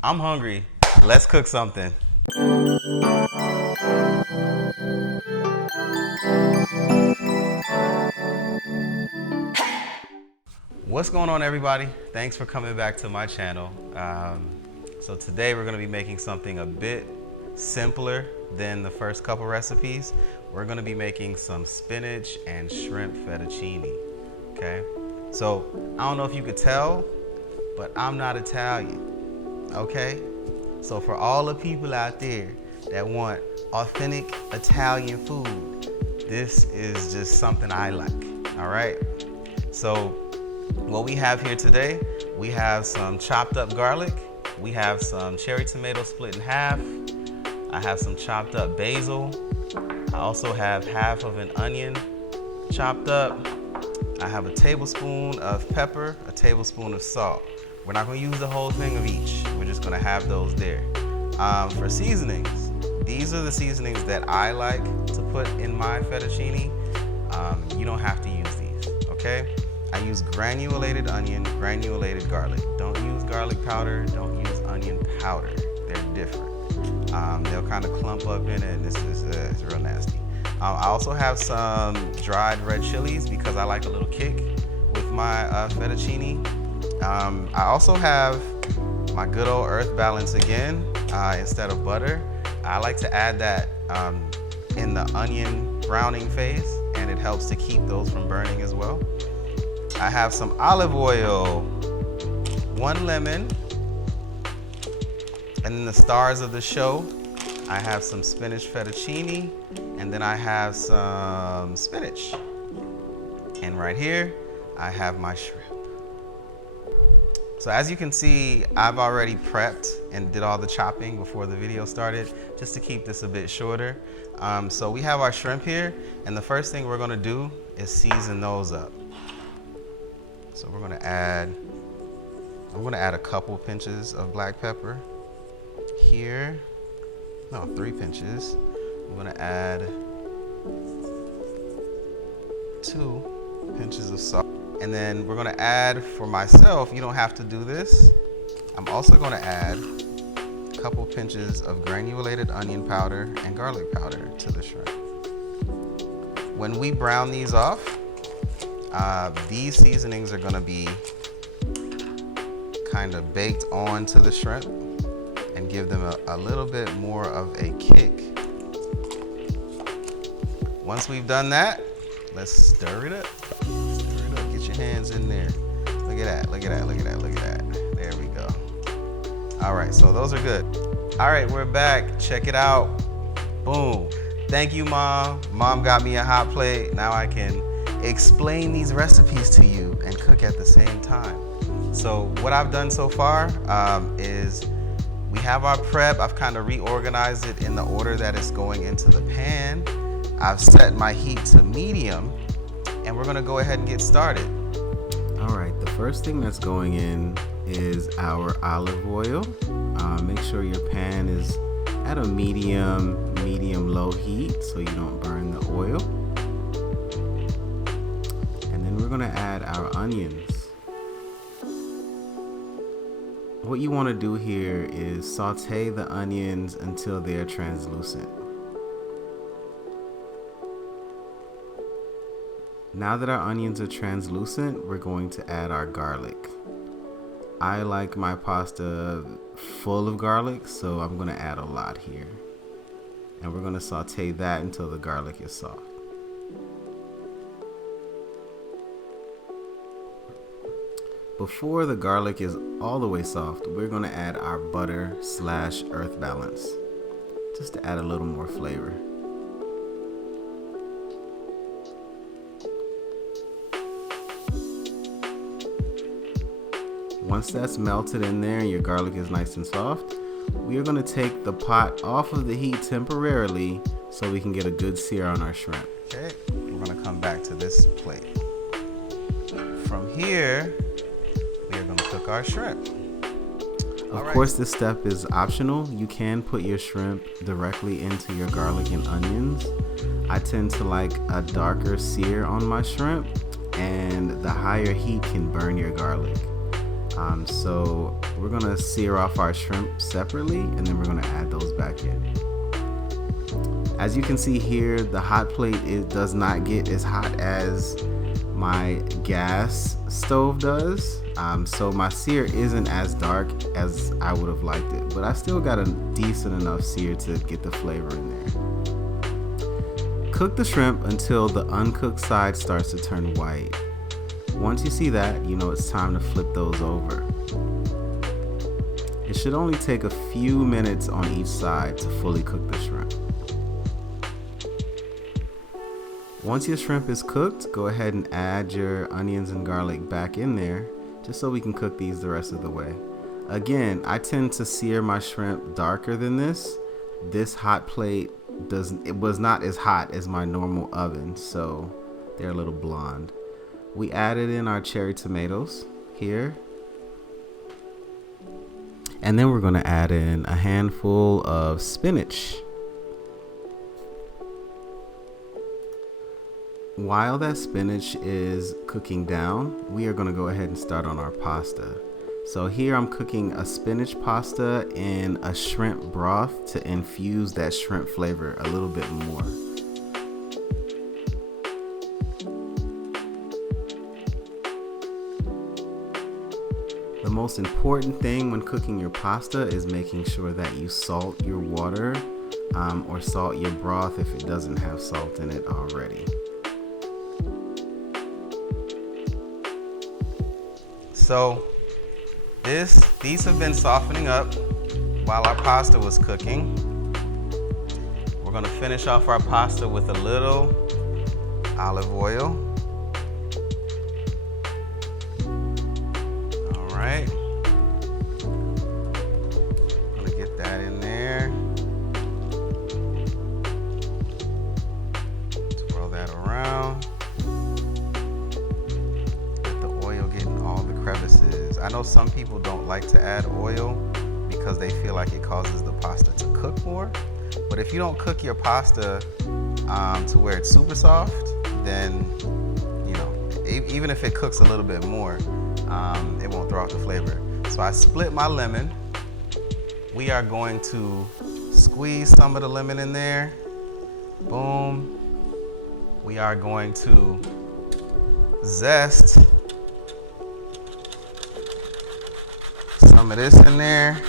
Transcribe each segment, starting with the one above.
I'm hungry. Let's cook something. What's going on, everybody? Thanks for coming back to my channel. So today we're gonna be making something a bit simpler than the first couple recipes. We're gonna be making some spinach and shrimp fettuccine, okay? So I don't know if you could tell, but I'm not Italian, okay? So for all the people out there that want authentic Italian food, this is just something I like, all right? So what we have here today, we have some chopped up garlic, we have some cherry tomato split in half, I have some chopped up basil, I also have half of an onion chopped up, I have a tablespoon of pepper, a tablespoon of salt. We're not gonna use the whole thing of each, we're just gonna have those there. For seasonings, these are the seasonings that I like to put in my fettuccine. You don't have to use these, okay? I use granulated onion, granulated garlic. Don't use garlic powder, don't use onion powder. They're different. They'll kind of clump up in it, and this is it's real nasty. I also have some dried red chilies because I like a little kick with my fettuccine. I also have my good old earth balance again, instead of butter. I like to add that in the onion browning phase, and it helps to keep those from burning as well. I have some olive oil, 1 lemon, and then the stars of the show, I have some spinach fettuccine, and then I have some spinach. And right here, I have my shrimp. So as you can see, I've already prepped and did all the chopping before the video started, just to keep this a bit shorter. So we have our shrimp here, and the first thing we're gonna do is season those up. So I'm gonna add a couple pinches of black pepper here. No, 3 pinches. I'm gonna add 2 pinches of salt. And then we're gonna add, for myself, you don't have to do this, I'm also gonna add a couple pinches of granulated onion powder and garlic powder to the shrimp. When we brown these off, these seasonings are gonna be kind of baked onto the shrimp and give them a little bit more of a kick. Once we've done that, let's stir it up. Stir it up, get your hands in there. Look at that, look at that, look at that, look at that. There we go. All right, so those are good. All right, we're back, check it out. Boom. Thank you, Mom. Mom got me a hot plate. Now I can explain these recipes to you and cook at the same time. So what I've done so far is we have our prep. I've kind of reorganized it in the order that it's going into the pan. I've set my heat to medium, and we're gonna go ahead and get started. All right, the first thing that's going in is our olive oil. Make sure your pan is at a medium-low heat so you don't burn the oil. And then we're gonna add our onions. What you want to do here is saute the onions until they're translucent. Now that our onions are translucent, we're going to add our garlic. I like my pasta full of garlic, so I'm going to add a lot here. And we're going to saute that until the garlic is soft. Before the garlic is all the way soft, we're going to add our butter / earth balance, just to add a little more flavor. Once that's melted in there and your garlic is nice and soft, we are going to take the pot off of the heat temporarily so we can get a good sear on our shrimp. Okay, we're going to come back to this plate. From here, we are going to cook our shrimp. Of course, this step is optional. You can put your shrimp directly into your garlic and onions. I tend to like a darker sear on my shrimp, and the higher heat can burn your garlic. So we're gonna sear off our shrimp separately, and then we're gonna add those back in. As you can see here, the hot plate does not get as hot as my gas stove does. So my sear isn't as dark as I would have liked it, but I still got a decent enough sear to get the flavor in there. Cook the shrimp until the uncooked side starts to turn white. Once you see that, you know it's time to flip those over. It should only take a few minutes on each side to fully cook the shrimp. Once your shrimp is cooked, go ahead and add your onions and garlic back in there, just so we can cook these the rest of the way. Again, I tend to sear my shrimp darker than this. This hot plate was not as hot as my normal oven, so they're a little blonde. We added in our cherry tomatoes here. And then we're gonna add in a handful of spinach. While that spinach is cooking down, we are gonna go ahead and start on our pasta. So here I'm cooking a spinach pasta in a shrimp broth to infuse that shrimp flavor a little bit more. The most important thing when cooking your pasta is making sure that you salt your water or salt your broth if it doesn't have salt in it already. So these have been softening up while our pasta was cooking. We're gonna finish off our pasta with a little olive oil. All right, gonna get that in there. Swirl that around. Crevices. I know some people don't like to add oil because they feel like it causes the pasta to cook more. But if you don't cook your pasta to where it's super soft, then you know, even if it cooks a little bit more, it won't throw off the flavor. So I split my lemon. We are going to squeeze some of the lemon in there. Boom. We are going to zest some of this in there.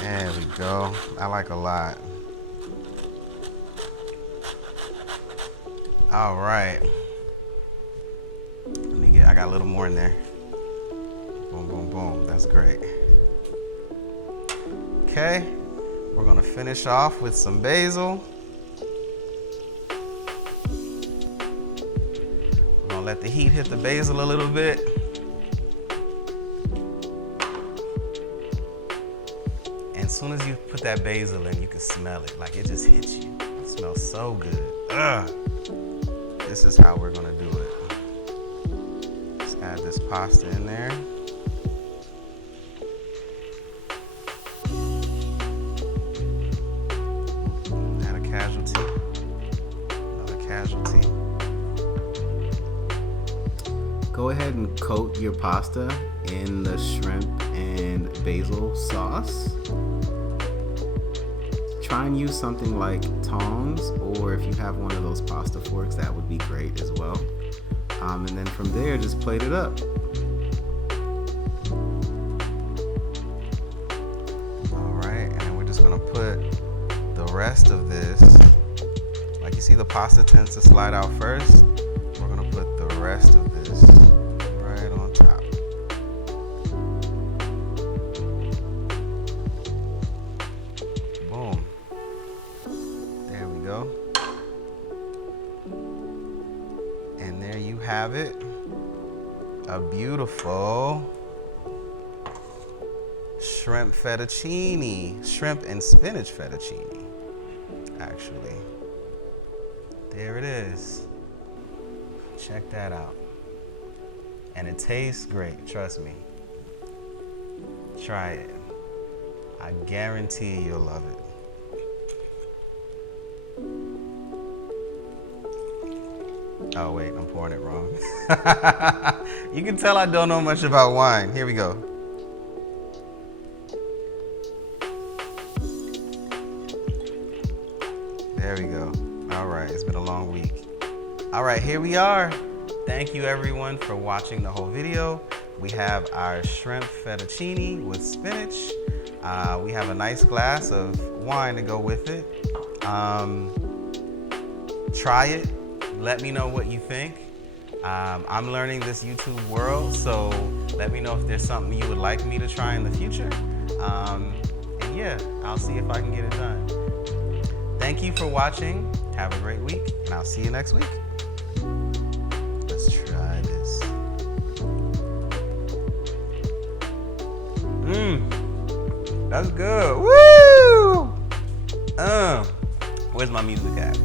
There we go. I like a lot. All right. I got a little more in there. Boom, boom, boom. That's great. Okay. We're gonna finish off with some basil. Let the heat hit the basil a little bit. And as soon as you put that basil in, you can smell it. Like it just hits you. It smells so good. Ugh. This is how we're gonna do it. Let's add this pasta in there. Add a casualty. Another casualty. Go ahead and coat your pasta in the shrimp and basil sauce. Try and use something like tongs, or if you have one of those pasta forks, that would be great as well. And then from there, just plate it up. All right, and then we're just gonna put the rest of this, like you see the pasta tends to slide out first. We're gonna put the rest of this right on top. Boom. There we go. And there you have it. A beautiful shrimp fettuccine. Shrimp and spinach fettuccine, actually. There it is. Check that out. And it tastes great, trust me. Try it. I guarantee you'll love it. Oh wait, I'm pouring it wrong. You can tell I don't know much about wine. Here we go. There we go. All right, it's been a long week. All right, here we are. Thank you everyone for watching the whole video. We have our shrimp fettuccine with spinach. We have a nice glass of wine to go with it. Try it. Let me know what you think. I'm learning this YouTube world, so let me know if there's something you would like me to try in the future. And yeah, I'll see if I can get it done. Thank you for watching. Have a great week, and I'll see you next week. Let's try this. That's good. Woo! Where's my music at?